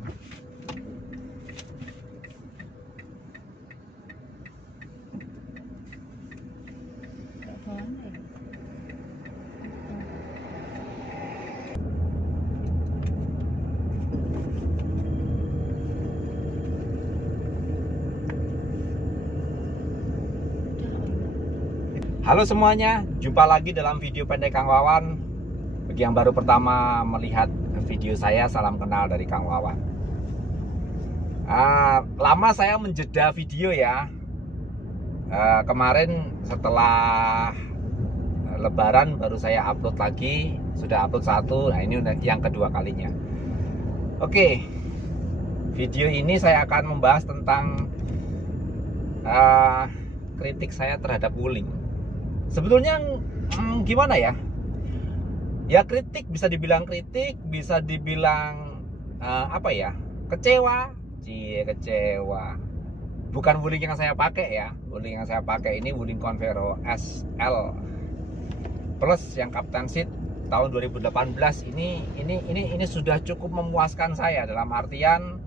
Halo semuanya, jumpa lagi dalam video pendek Kang Wawan. Bagi yang baru pertama melihat video saya, salam kenal dari Kang Wawan. Lama saya menjeda video ya. Kemarin setelah Lebaran baru saya upload lagi. Sudah upload satu, nah ini udah yang kedua kalinya. Oke, video ini saya akan membahas tentang kritik saya terhadap Wuling. Sebetulnya gimana ya? Ya kritik, bisa dibilang kritik, bisa dibilang apa ya? Kecewa, kecewa. Bukan Wuling yang saya pakai ya. Wuling yang saya pakai ini Wuling Convero SL Plus yang Captain Seat tahun 2018 ini sudah cukup memuaskan saya, dalam artian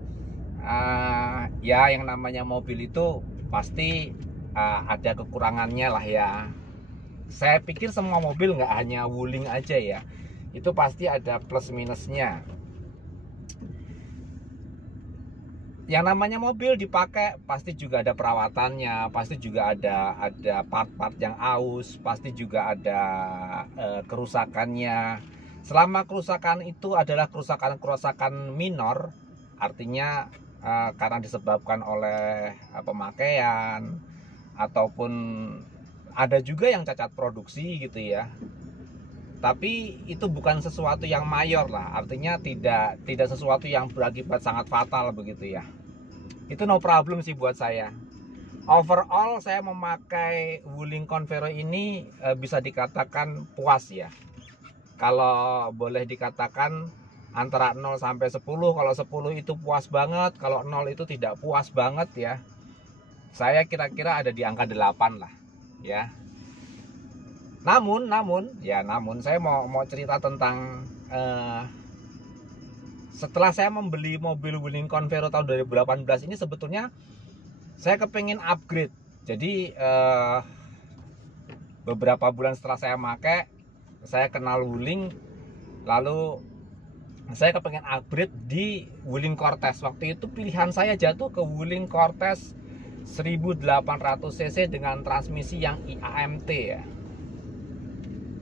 ya yang namanya mobil itu pasti ada kekurangannya lah ya. Saya pikir semua mobil nggak hanya Wuling aja ya, itu pasti ada plus minusnya. Yang namanya mobil dipakai pasti juga ada perawatannya, pasti juga ada part-part yang aus, pasti juga ada kerusakannya. Selama kerusakan itu adalah kerusakan minor, artinya karena disebabkan oleh pemakaian ataupun ada juga yang cacat produksi gitu ya. Tapi itu bukan sesuatu yang mayor lah, artinya tidak sesuatu yang berakibat sangat fatal begitu ya. Itu no problem sih buat saya. Overall saya memakai Wuling Convero ini bisa dikatakan puas ya. Kalau boleh dikatakan antara 0 sampai 10, kalau 10 itu puas banget, kalau 0 itu tidak puas banget ya. Saya kira-kira ada di angka 8 lah ya. Namun saya mau cerita tentang setelah saya membeli mobil Wuling Convero tahun 2018 ini, sebetulnya saya kepengen upgrade. Jadi beberapa bulan setelah saya pakai, saya kenal Wuling, lalu saya kepengen upgrade di Wuling Cortez. Waktu itu pilihan saya jatuh ke Wuling Cortez 1800 cc dengan transmisi yang IAMT ya.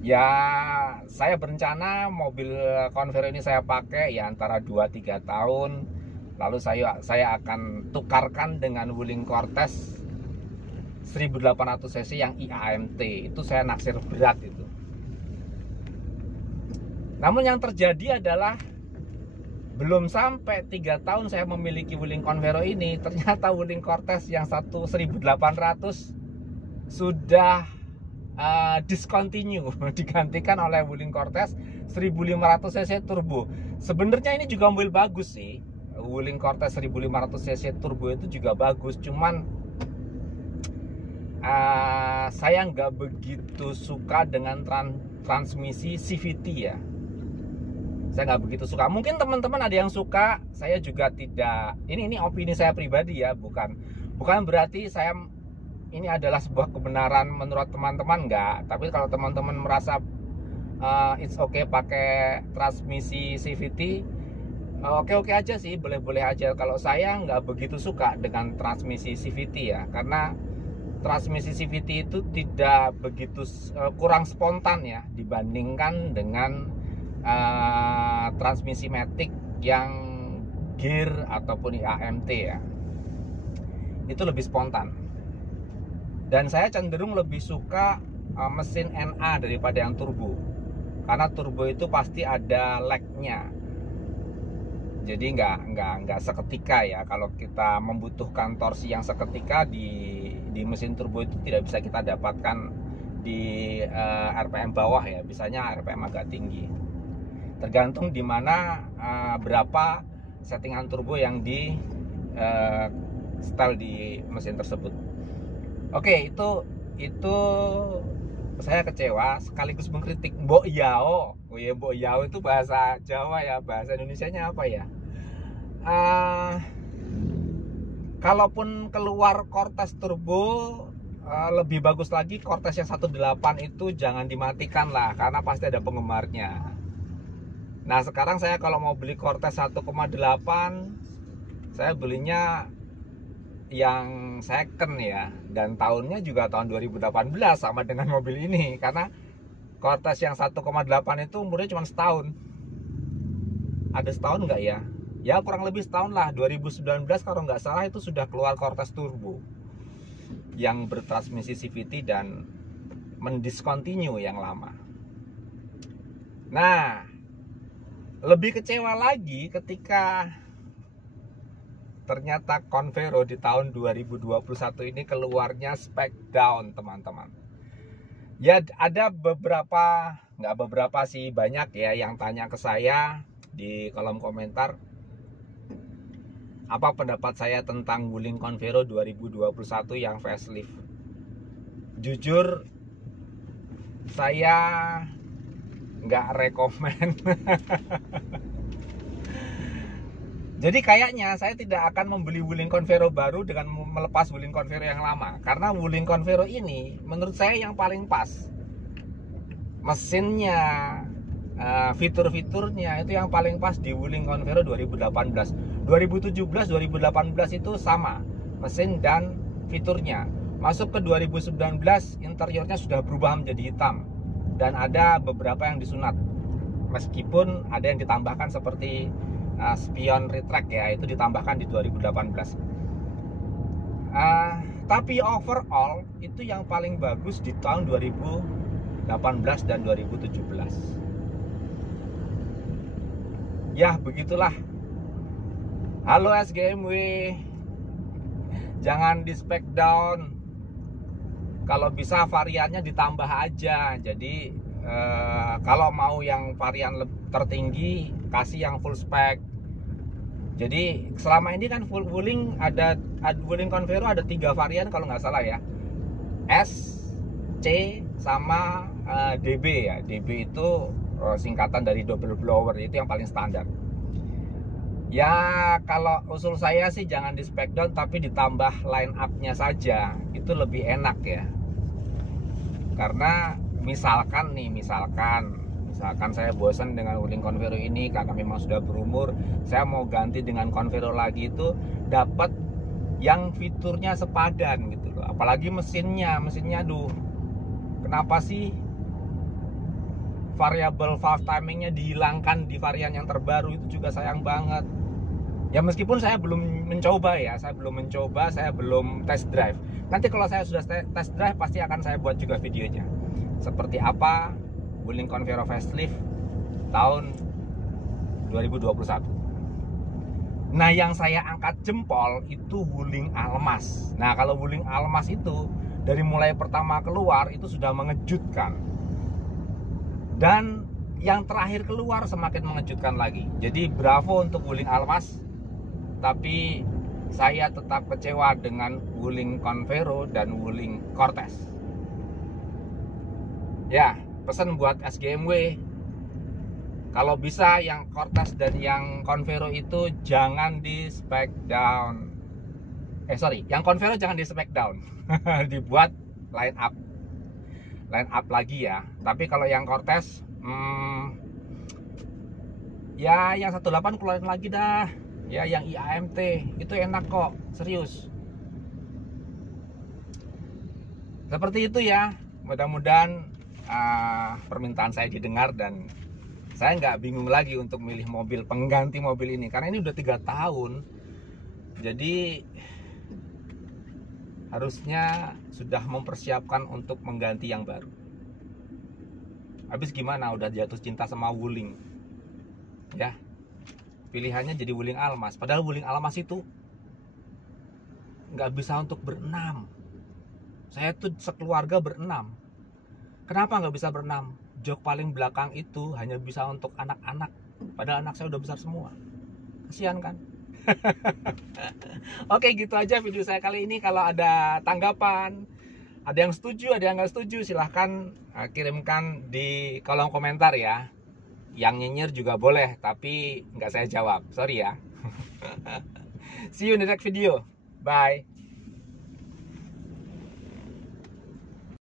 Ya, saya berencana mobil Convero ini saya pakai ya antara 2-3 tahun. Lalu saya akan tukarkan dengan Wuling Cortez 1800 cc yang IAMT. Itu saya naksir berat itu. Namun yang terjadi adalah belum sampai 3 tahun saya memiliki Wuling Convero ini, ternyata Wuling Cortez yang 1800 sudah discontinue, digantikan oleh Wuling Cortez 1500 cc turbo. Sebenarnya ini juga mobil bagus sih. Wuling Cortez 1500 cc turbo itu juga bagus, cuman saya nggak begitu suka dengan transmisi CVT ya. Saya nggak begitu suka. Mungkin teman-teman ada yang suka, saya juga tidak. Ini opini saya pribadi ya, bukan berarti saya ini adalah sebuah kebenaran menurut teman-teman, enggak. Tapi kalau teman-teman merasa it's okay pakai transmisi CVT, oke aja sih, boleh-boleh aja. Kalau saya nggak begitu suka dengan transmisi CVT ya, karena transmisi CVT itu tidak begitu kurang spontan ya dibandingkan dengan transmisi matic yang gear ataupun IAMT ya. Itu lebih spontan. Dan saya cenderung lebih suka mesin NA daripada yang turbo. Karena turbo itu pasti ada lag-nya. Jadi nggak seketika ya. Kalau kita membutuhkan torsi yang seketika di mesin turbo itu tidak bisa kita dapatkan di RPM bawah ya. Bisanya RPM agak tinggi. Tergantung di mana berapa settingan turbo yang di setel di mesin tersebut. Oke, itu saya kecewa sekaligus mengkritik Mbok Yao. Oh ya, Mbok Yao itu bahasa Jawa ya, bahasa Indonesianya apa ya? uh, kalaupun keluar Cortez Turbo, lebih bagus lagi Cortez yang 1.8 itu jangan dimatikan lah, karena pasti ada penggemarnya. Nah sekarang saya kalau mau beli Cortez 1.8, saya belinya yang second ya, dan tahunnya juga tahun 2018 sama dengan mobil ini, karena Cortez yang 1.8 itu umurnya cuma setahun. Ada setahun nggak ya? Ya kurang lebih setahun lah. 2019 kalau nggak salah itu sudah keluar Cortez Turbo yang bertransmisi CVT dan mendiscontinue yang lama. Nah, lebih kecewa lagi ketika ternyata Convero di tahun 2021 ini keluarnya spec down, teman-teman. Ya ada beberapa, nggak beberapa sih, banyak ya yang tanya ke saya di kolom komentar, apa pendapat saya tentang Wuling Convero 2021 yang facelift. Jujur, saya nggak rekomen. Jadi kayaknya saya tidak akan membeli Wuling Convero baru dengan melepas Wuling Convero yang lama, karena Wuling Convero ini menurut saya yang paling pas. Mesinnya, fitur-fiturnya itu yang paling pas di Wuling Convero 2018. 2017, 2018 itu sama mesin dan fiturnya. Masuk ke 2019 interiornya sudah berubah menjadi hitam dan ada beberapa yang disunat. Meskipun ada yang ditambahkan seperti spion retract ya, itu ditambahkan di 2018. Tapi overall itu yang paling bagus di tahun 2018 dan 2017. Ya begitulah. Halo SGMW, jangan di spec down. Kalau bisa variannya ditambah aja. Jadi kalau mau yang varian tertinggi, kasih yang full spec. Jadi selama ini kan Wuling ada Wuling Convero ada 3 varian kalau nggak salah ya, S, C, sama DB ya. DB itu singkatan dari double blower, itu yang paling standar. Ya kalau usul saya sih jangan di spec down, tapi ditambah line up-nya saja, itu lebih enak ya. Karena misalkan saya bosan dengan Wuling Convero ini karena memang sudah berumur, saya mau ganti dengan Convero lagi, itu dapat yang fiturnya sepadan gitu loh. Apalagi mesinnya aduh, kenapa sih variable valve timingnya dihilangkan di varian yang terbaru, itu juga sayang banget. Ya meskipun saya belum mencoba ya, saya belum test drive. Nanti kalau saya sudah test drive pasti akan saya buat juga videonya. Seperti apa Wuling Convero facelift tahun 2021. Nah yang saya angkat jempol itu Wuling Almas. Nah kalau Wuling Almas itu dari mulai pertama keluar itu sudah mengejutkan. Dan yang terakhir keluar semakin mengejutkan lagi. Jadi bravo untuk Wuling Almas. Tapi saya tetap kecewa dengan Wuling Convero dan Wuling Cortez. Ya, pesan buat SGMW, kalau bisa yang Cortez dan yang Convero itu jangan di spec down. Yang Convero jangan di spec down. Dibuat line up lagi ya. Tapi kalau yang Cortez, ya yang 18 keluarin lagi dah. Ya yang IAMT itu enak kok, serius. Seperti itu ya. Mudah-mudahan permintaan saya didengar dan saya nggak bingung lagi untuk milih mobil pengganti mobil ini, karena ini udah 3 tahun. Jadi harusnya sudah mempersiapkan untuk mengganti yang baru. Habis gimana, udah jatuh cinta sama Wuling ya, pilihannya jadi Wuling Almas. Padahal Wuling Almas itu nggak bisa untuk berenam. Saya tuh sekeluarga berenam. Kenapa nggak bisa berenam? Jok paling belakang itu hanya bisa untuk anak-anak. Padahal anak saya udah besar semua. Kasihan kan? Oke, gitu aja video saya kali ini. Kalau ada tanggapan, ada yang setuju, ada yang nggak setuju, silahkan kirimkan di kolom komentar ya. Yang nyinyir juga boleh, tapi nggak saya jawab, sorry ya. See you in the next video. Bye.